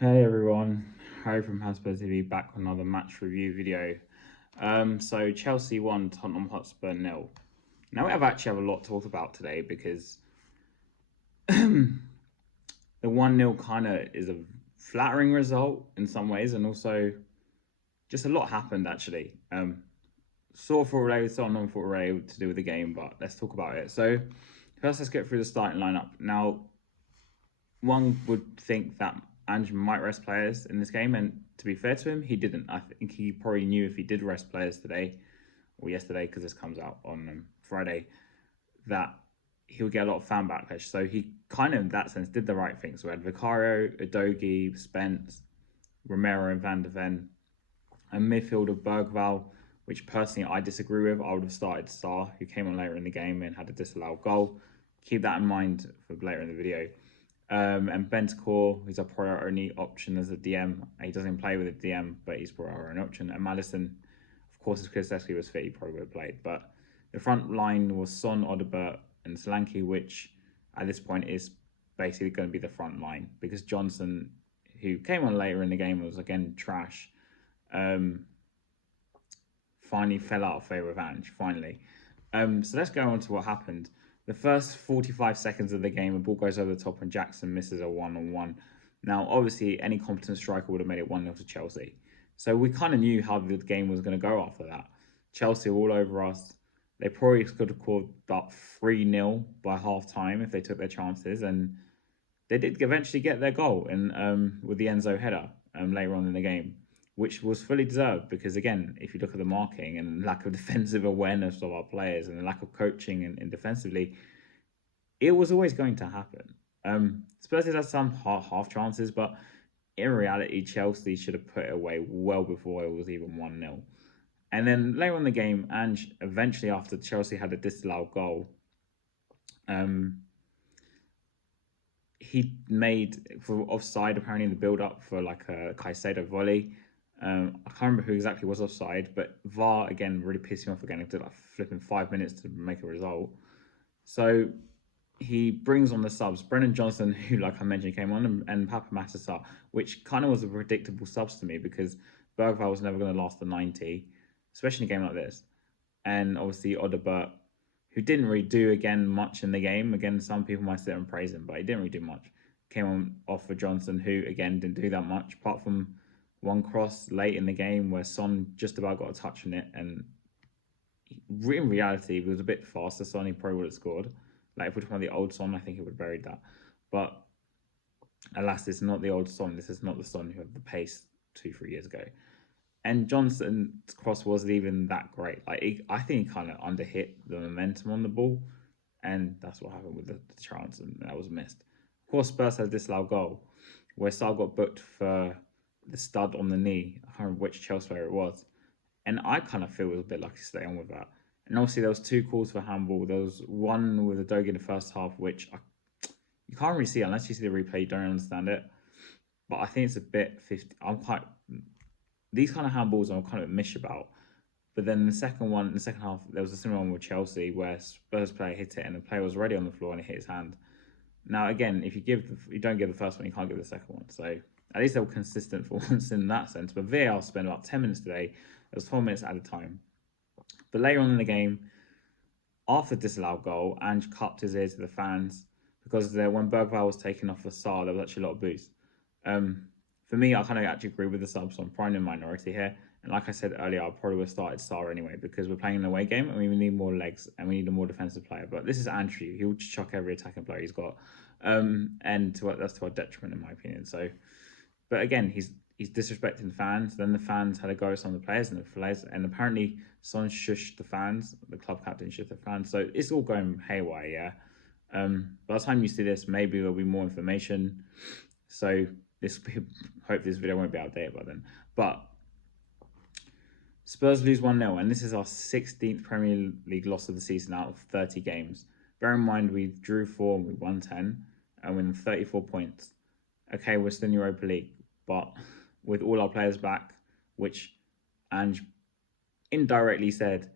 Hey everyone, Harry from Hasbro TV back with another match review video. So Chelsea won, Tottenham Hotspur nil. Now we actually have a lot to talk about today because the 1-0 kind of is a flattering result in some ways, and also just a lot happened actually. Sort of related, sort of non-thought related to do with the game, but let's talk about it. So first, let's get through the starting lineup. Now, one would think that Ange might rest players in this game, and to be fair to him, he didn't. I think he probably knew if he did rest players today or yesterday, because this comes out on Friday, that he would get a lot of fan backlash. So he kind of, in that sense, did the right thing. So we had Vicario, Udogie, Spence, Romero, and Van de Ven, a midfield of Bergval, which personally I disagree with. I would have started Sarr, who came on later in the game and had a disallowed goal. Keep that in mind for later in the video. And Bentacore, who's a prior only option as a DM. He doesn't play with a DM, but he's prior only option. And Madison, of course, if Kulusevski was fit, he probably would have played. But the front line was Son, Odobert, and Solanke, which at this point is basically going to be the front line because Johnson, who came on later in the game, was again trash. Um, Finally fell out of favour of Ange, finally. So let's go on to what happened. The first 45 seconds of the game, a ball goes over the top and Jackson misses a one-on-one. Now, obviously, any competent striker would have made it 1-0 to Chelsea. So we kind of knew how the game was going to go after that. Chelsea all over us. They probably could have scored about 3-0 by half time if they took their chances. And they did eventually get their goal with the Enzo header later on in the game, which was fully deserved because, again, if you look at the marking and lack of defensive awareness of our players and the lack of coaching and defensively, it was always going to happen. Spurs did have some half chances, but in reality, Chelsea should have put it away well before it was even 1-0. And then later on in the game, Ange eventually, after Chelsea had a disallowed goal, um, he made for offside apparently in the build up for like a Caicedo volley. I can't remember who exactly was offside, but VAR again really pissed him off again. It took like flipping 5 minutes to make a result. So he brings on the subs Brennan Johnson, who, like I mentioned, came on, and Papa Massasar, which kind of was a predictable subs to me because Bergvall was never going to last the 90, especially in a game like this. And obviously Odobert, who didn't really do again much in the game. Again, some people might sit and praise him, but he didn't really do much. Came on off for Johnson, who again didn't do that much, apart from one cross late in the game where Son just about got a touch on it, and in reality, if it was a bit faster, Son he probably would have scored. Like if we're talking about the old Son, I think he would have buried that. But alas, this is not the old Son. This is not the Son who had the pace 2-3 years ago. And Johnson's cross wasn't even that great. I think he kind of underhit the momentum on the ball, and that's what happened with the chance, and that was missed. Of course, Spurs has this disallowed goal where Saul got booked for the stud on the knee. I can't remember which Chelsea player it was, and I kind of feel it was a bit lucky to stay on with that. And obviously, there was two calls for handball. There was one with a dog in the first half, which you can't really see unless you see the replay. You don't understand it, but I think it's a bit 50. I'm quite these kind of handballs I'm kind of mish about. But then the second one, in the second half, there was a similar one with Chelsea where Spurs player hit it and the player was already on the floor and it hit his hand. Now again, if you don't give the first one, you can't give the second one. So at least they were consistent for once in that sense. But VAR spent about 10 minutes today. It was 12 minutes at a time. But later on in the game, after the disallowed goal, Ange cupped his ear to the fans because when Bergvall was taken off for Sarr, there was actually a lot of boost. Um, for me, I kind of actually agree with the subs. So I'm probably in minority here. And like I said earlier, I probably would have started Sarr anyway because we're playing an away game and we need more legs and we need a more defensive player. But this is Andrew. He'll just chuck every attacking player he's got. That's to our detriment, in my opinion. So, but again, he's disrespecting fans. Then the fans had a go at some of the players and apparently Son shushed the fans. The club captain shushed the fans. So it's all going haywire, yeah. By the time you see this, maybe there'll be more information. So hope this video won't be outdated by then. But Spurs lose 1-0, and this is our 16th Premier League loss of the season out of 30 games. Bear in mind, we drew 4 and we won 10, and we're in 34 points. Okay, we're still in Europa League, but with all our players back, which Ange indirectly said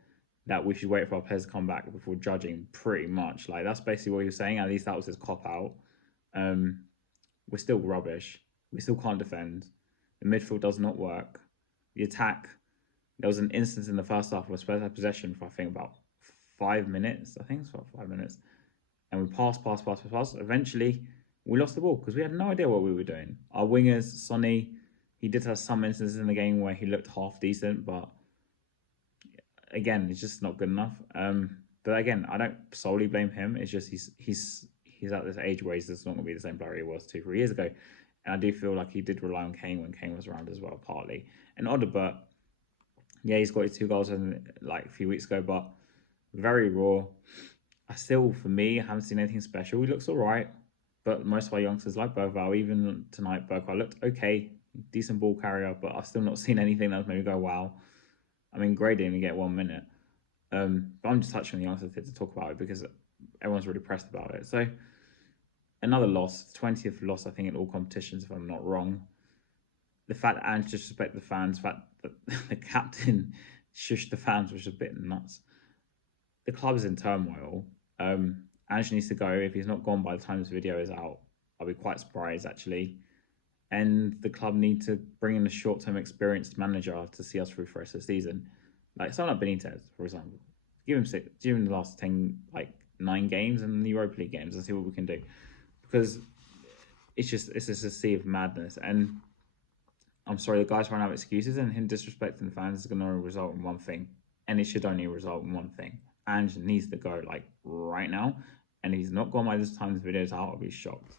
that we should wait for our players to come back before judging, pretty much. Like, that's basically what he was saying. At least that was his cop out. We're still rubbish. We still can't defend. The midfield does not work. The attack, there was an instance in the first half where Spurs had possession for I think about 5 minutes. I think it's about 5 minutes. And we passed. Eventually, we lost the ball because we had no idea what we were doing. Our wingers, Sonny, he did have some instances in the game where he looked half decent, but again, it's just not good enough. But again, I don't solely blame him. It's just he's at this age where he's just not going to be the same player he was 2-3 years ago. And I do feel like he did rely on Kane when Kane was around as well, partly. And Odegaard, yeah, he's got his 2 goals in like a few weeks ago, but very raw. I still, for me, haven't seen anything special. He looks all right, but most of our youngsters like Bergvall, even tonight, Bergvall looked okay, decent ball carrier, but I've still not seen anything that's made me go, wow. I mean, Gray didn't even get 1 minute. But I'm just touching on the youngsters here to talk about it because everyone's really pressed about it. So, another loss, 20th loss, I think, in all competitions, if I'm not wrong. The fact that Ange disrespected the fans, the fact that the captain shushed the fans, which is a bit nuts. The club is in turmoil. Ange needs to go. If he's not gone by the time this video is out, I'll be quite surprised, actually. And the club need to bring in a short-term experienced manager to see us through for the rest of the season. Like someone like Benitez, for example. Give him the last 9 games and the Europa League games and see what we can do. Because it's just a sea of madness. And I'm sorry, the guys run out of excuses, and him disrespecting the fans is going to result in one thing. And it should only result in one thing. Ange needs to go like right now. And if he's not gone by this time this video's out, I'll be shocked.